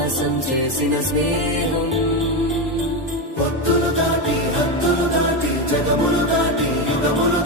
విశ్వాసం చేసిన స్నేహం. పొత్తులు దాటి హద్దులు దాటి జగములు దాటి యుగములు